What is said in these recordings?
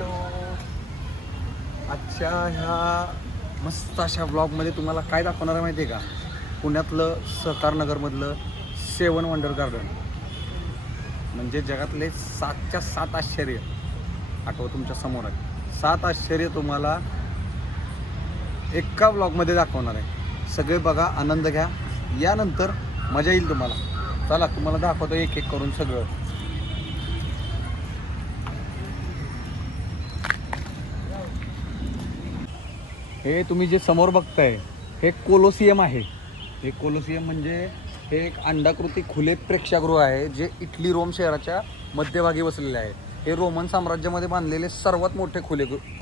Hello. आजच्या ह्या मस्त अशा ब्लॉगमध्ये तुम्हाला काय दाखवणार आहे माहिती आहे का? पुण्यातलं सहकारनगरमधलं 7 वंडर गार्डन, म्हणजे जगातले 7च्या 7 आश्चर्य. आठवं तुमच्या समोर आहे, 7 आश्चर्य तुम्हाला एका ब्लॉगमध्ये दाखवणार आहे. सगळे बघा, आनंद घ्या, यानंतर मजा येईल तुम्हाला. चला तुम्हाला दाखवतो एक एक करून सगळं. हे तुम्ही जे समोर बघताय हे कोलोसियम आहे. हे कोलोसियम म्हणजे हे एक अंडाकृती खुले प्रेक्षागृह आहे, जे इटली रोम शहराच्या मध्यभागी वसलेले आहे. हे रोमन साम्राज्यामध्ये बांधलेले सर्वात मोठे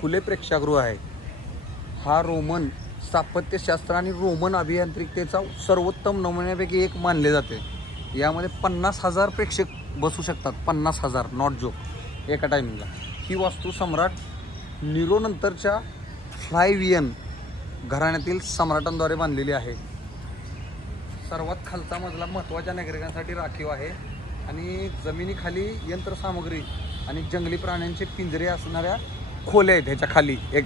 खुले प्रेक्षागृह आहे. हा रोमन स्थापत्यशास्त्र आणि रोमन अभियांत्रिकतेचा सर्वोत्तम नमुन्यापैकी एक मानले जाते. यामध्ये 50,000 प्रेक्षक बसू शकतात. 50,000, नॉट जोक, एका टायमिंगला. ही वास्तू सम्राट निरो नंतरच्या फ्लायवियन घराण्यातील सम्राटांद्वारे बांधलेली आहे. सर्वात खालचा मजला महत्त्वाच्या नागरिकांसाठी राखीव आहे आणि जमिनीखाली यंत्रसामुग्री आणि जंगली प्राण्यांचे पिंजरे असणाऱ्या खोल्या आहेत ह्याच्या खाली, एक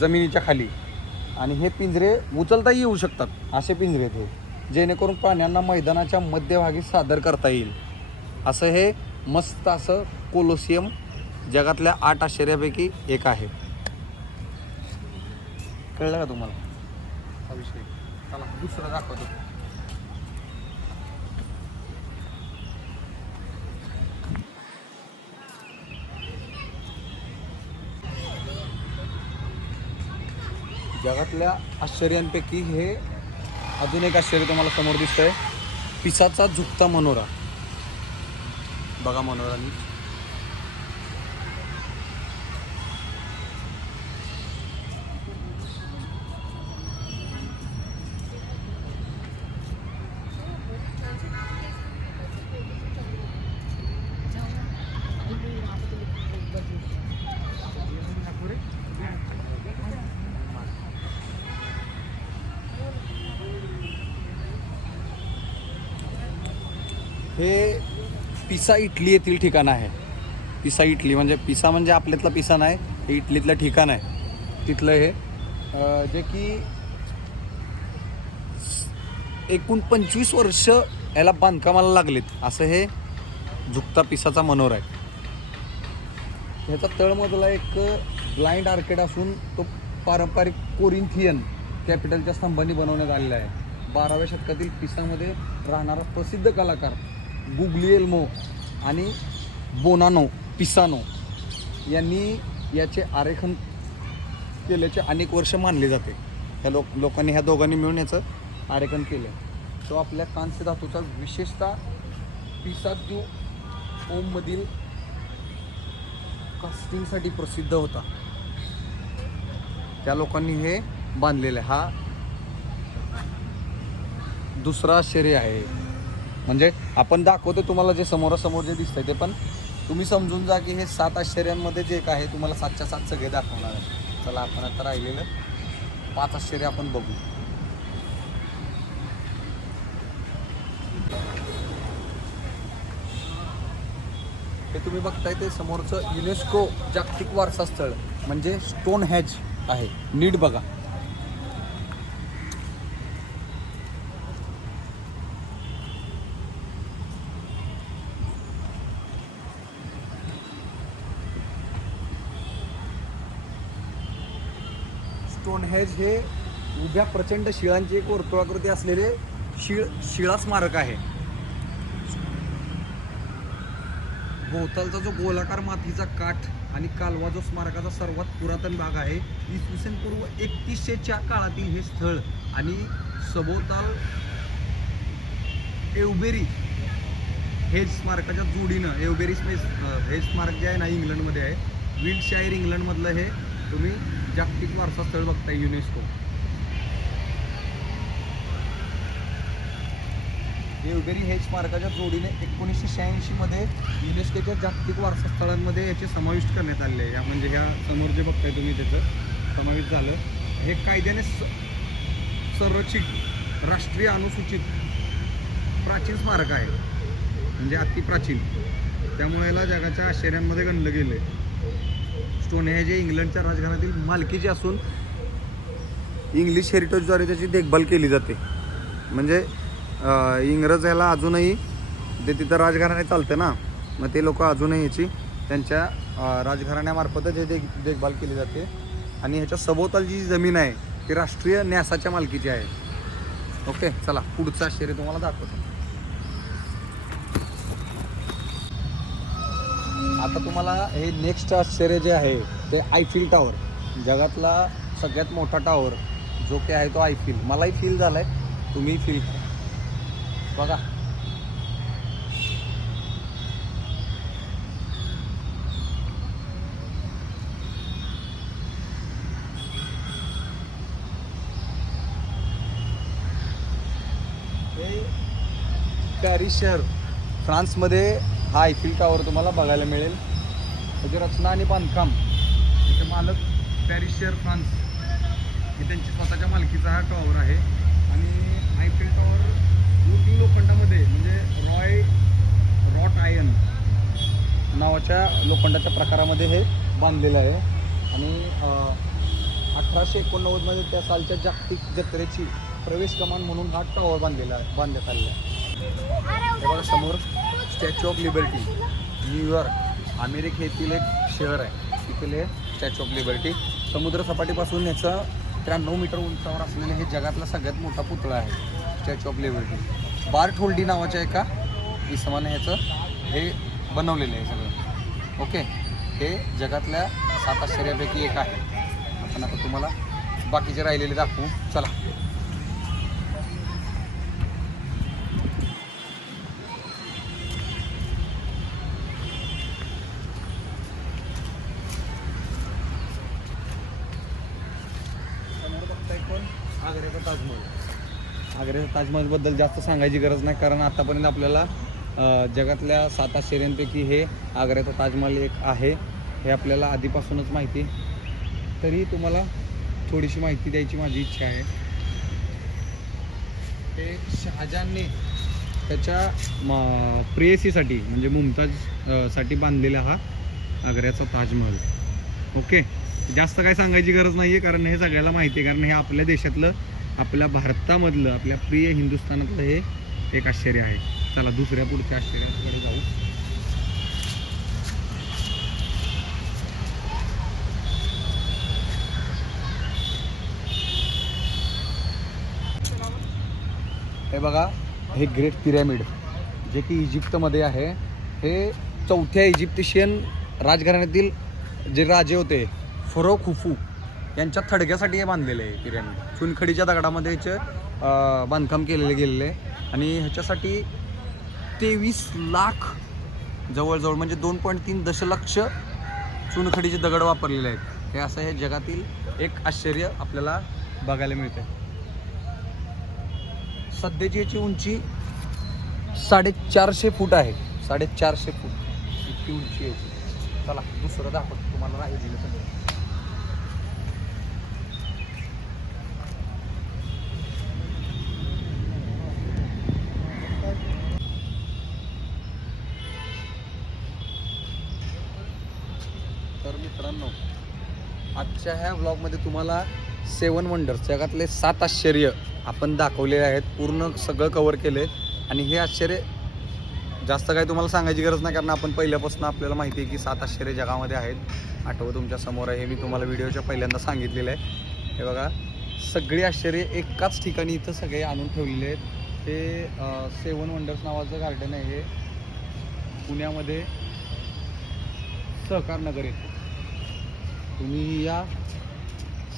जमिनीच्या खाली. आणि हे पिंजरे उचलताही येऊ शकतात, असे पिंजरे आहेत हे, जेणेकरून प्राण्यांना मैदानाच्या मध्यभागी सादर करता येईल. असं हे मस्त असं कोलोसियम जगातल्या 8 आश्चर्यापैकी एक आहे. कळलं का तुम्हाला हा विषय? चला दुसरं दाखवतो. जगातल्या आश्चर्यांपैकी हे अजून एक आश्चर्य तुम्हाला समोर दिसतंय. पिसाचा झुकता मनोरा. बघा मनोरा. हे पिसा इटली येथील ठिकाण आहे. पिसा इटली म्हणजे पिसा म्हणजे आपल्यातला पिसा नाही, हे इटलीतलं ठिकाण आहे. तिथलं हे जे की एकूण 25 वर्ष याला बांधकामाला लागलेत. असं हे झुकता पिसाचा मनोरा आहे. ह्याचा तळमजला एक ब्लाइंड आर्केड असून तो पारंपरिक कोरिंथियन कॅपिटलच्या स्तंभांनी बनवण्यात आलेला आहे. 12व्या शतकातील पिसामध्ये राहणारा प्रसिद्ध कलाकार गुग्लिएल्मो आणि बोनानो पिसानो यांनी याचे आरेखन केल्याचे अनेक वर्ष मानले जाते. ह्या लोकांनी, ह्या दोघांनी मिळून याचं आरेखन केलं. तो आपल्या कांस्य धातूचा, विशेषतः पिसा दु ओममधील कास्टिंगसाठी प्रसिद्ध होता. त्या लोकांनी हे बांधलेलं आहे. हा दुसरा आश्चर्य आहे. म्हणजे आपण दाखवतो तुम्हाला जे समोरासमोर जे दिसतंय ते, पण तुम्ही समजून जा की हे 7 आश्चर्यांमध्ये जे एक आहे तुम्हाला 7च्या 7 सगळे दाखवणार आहे. चला आपण आता राहिलेलं 5 आश्चर्य आपण बघू. हे तुम्ही बघताय ते समोरचं युनेस्को जागतिक वारसा स्थळ म्हणजे स्टोनहेंज आहे. नीट बघा. स्टोनहेंज हे उभ्या प्रचंड शिळांची एक वर्तुळाकृती असलेले शिळा स्मारक आहे. भोवतालचा जो गोलाकार मातीचा काठ आणि कालवा जो स्मारकाचा सर्वात पुरातन भाग आहे. इसवी सन पूर्व 3100च्या काळातील हे स्थळ आणि सभोवताल एवबेरी हेज स्मारकाच्या जोडीनं, एवबेरी हेज स्मारक जे आहे ना, इंग्लंडमध्ये आहे. विल्डशायर इंग्लंडमधलं हे तुम्ही जागतिक वारसा स्थळ बघताय युनेस्को. एवबेरी हेज स्मारकाच्या जोडीने 1986 मध्ये युनेस्कोच्या जागतिक वारसा स्थळांमध्ये याचे समाविष्ट करण्यात आले आहे. म्हणजे ह्या समोर जे बघताय तुम्ही त्याचं समाविष्ट झालं. हे कायद्याने संरक्षित राष्ट्रीय अनुसूचित प्राचीन स्मारक आहे, म्हणजे अति प्राचीन. त्यामुळे याला जगाच्या आश्चर्यांमध्ये गणलं गेलं आहे. स्टोनहेंज हे इंग्लंडच्या राजघराण्यातील मालकीचे असून इंग्लिश हेरिटेजद्वारे त्याची देखभाल केली जाते. म्हणजे इंग्रज ह्याला अजूनही ते तिथं राजघराणे चालतं ना, मग ते लोक अजूनही याची त्यांच्या राजघराण्यामार्फतच हे देखभाल केली जाते. आणि ह्याच्या सभोवतालची जी जमीन आहे ती राष्ट्रीय न्यासाच्या मालकीची आहे. ओके, चला पुढचं आश्चर्य तुम्हाला दाखवतो. आता तुम्हाला हे नेक्स्ट आश्चर्य जे आहे ते आयफिल टॉवर, जगातला सगळ्यात मोठा टॉवर जो की आहे तो आयफिल. मलाही फील झाला आहे, तुम्ही फील करा. बघा हे पॅरिस शहर फ्रान्समध्ये हा आयफिल टॉवर तुम्हाला बघायला मिळेल. त्याची रचना आणि बांधकाम त्याचे मालक पॅरिस शहर फ्रान्स हे त्यांची स्वतःच्या मालकीचा हा टॉवर आहे. आणि आयफिल टॉवर मोठी लोखंडामध्ये म्हणजे रॉट आयर्न नावाच्या लोखंडाच्या प्रकारामध्ये हे बांधलेलं आहे. आणि 1889 मध्ये त्या सालच्या जागतिक जत्रेची प्रवेश कमान म्हणून हा टॉवर बांधण्यात आलेला आहे. हे बघा समोर स्टॅच्यू ऑफ लिबर्टी, न्यूयॉर्क अमेरिकेतील एक शहर आहे, तिथले हे स्टॅच्यू ऑफ लिबर्टी. समुद्र सपाटीपासून याचं 93 मीटर उंचावर असलेलं हे जगातला सगळ्यात मोठा पुतळा आहे स्टॅच्यू ऑफ लिबर्टी. बार्ट होल्डी नावाच्या एका इसमाने ह्याचं हे बनवलेलं आहे सगळं. ओके, हे जगातल्या 7 आश्चर्यापैकी एक आहे. आपण आता तुम्हाला बाकीचे राहिलेले दाखवू. चला आग्र्याचा ताजमहल. आग्र्याच्या ताजमहलबद्दल जास्त सांगायची गरज नाही, कारण आतापर्यंत आपल्याला जगातल्या 7 आश्चर्यांपैकी हे आग्र्याचा ताजमहल एक आहे हे आपल्याला आधीपासूनच माहिती. तरी तुम्हाला थोडीशी माहिती द्यायची माझी इच्छा आहे. हे शहाजहानने त्याच्या प्रेयसीसाठी म्हणजे मुमताज साठी बांधलेला हा आग्र्याचा ताजमहल. ओके, जास्त काय सांगायची गरज नाही आहे, कारण हे सगळ्याला माहिती आहे, कारण हे आपल्या देशातलं, आपल्या भारतामधलं, आपल्या प्रिय हिंदुस्थानातलं हे एक आश्चर्य आहे. चला दुसऱ्या पुढच्या आश्चर्याकडे जाऊ. हे बघा, हे ग्रेट पिरॅमिड जे की इजिप्तमध्ये आहे. हे 4थ्या इजिप्शियन राजघराण्यातील जे राजे होते फरो खुफू यांच्या थडग्यासाठी हे बांधलेले आहे पिरॅमिड. चुनखडीच्या दगडामध्ये ह्याचे बांधकाम केलेले गेलेले आहे. आणि ह्याच्यासाठी 23 लाख जवळजवळ म्हणजे 2.3 दशलक्ष चुनखडीचे दगड वापरलेले आहेत. हे असं हे जगातील एक आश्चर्य आपल्याला बघायला मिळते. सध्याची याची उंची 450 फूट आहे. 450 फूट इतकी उंची आहे. चला दुसरं दाखवतो तुम्हाला राहिलेलं सगळं. तर मित्रांनो, आजच्या ह्या व्लॉगमध्ये तुम्हाला 7 वंडर्स जगातले 7 आश्चर्य आपण दाखवलेले आहेत. पूर्ण सगळं कव्हर केले. आणि हे आश्चर्य जास्त काही तुम्हाला सांगायची गरज नाही, कारण आपण पहिल्यापासून आपल्याला माहिती आहे की 7 आश्चर्य जगामध्ये आहेत. आठवं तुमच्या समोर आहे, हे मी तुम्हाला व्हिडिओच्या पहिल्यांदा सांगितलेलं आहे. हे बघा, सगळे आश्चर्य एकाच ठिकाणी इथं सगळे आणून ठेवलेले आहेत. हे 7 वंडर्स नावाचं गार्डन आहे. हे पुण्यामध्ये सहकार नगर येते. तुम्ही या,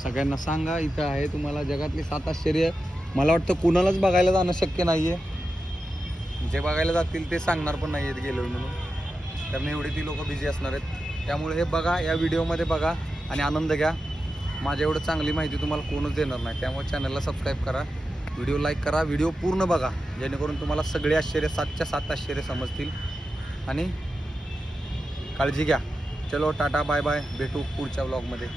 सगळ्यांना सांगा इथं आहे. तुम्हाला जगातली 7 आश्चर्य मला वाटतं कुणालाच बघायला जाणं शक्य नाही आहे. जे बघायला जातील ते सांगणार पण नाही आहेत गेलो म्हणून, कारण एवढे ती लोक बिझी असणार आहेत. त्यामुळे हे बघा, या व्हिडिओमध्ये बघा आणि आनंद घ्या. माझ्या एवढं चांगली माहिती तुम्हाला कोणच देणार नाही. त्यामुळे चॅनलला सबस्क्राईब करा, व्हिडिओ लाईक करा, व्हिडिओ पूर्ण बघा, जेणेकरून तुम्हाला सगळे आश्चर्य 7च्या 7 आश्चर्य समजतील. आणि काळजी घ्या. चलो टाटा बाय बाय, भेटू पुढच्या व्लॉगमध्ये.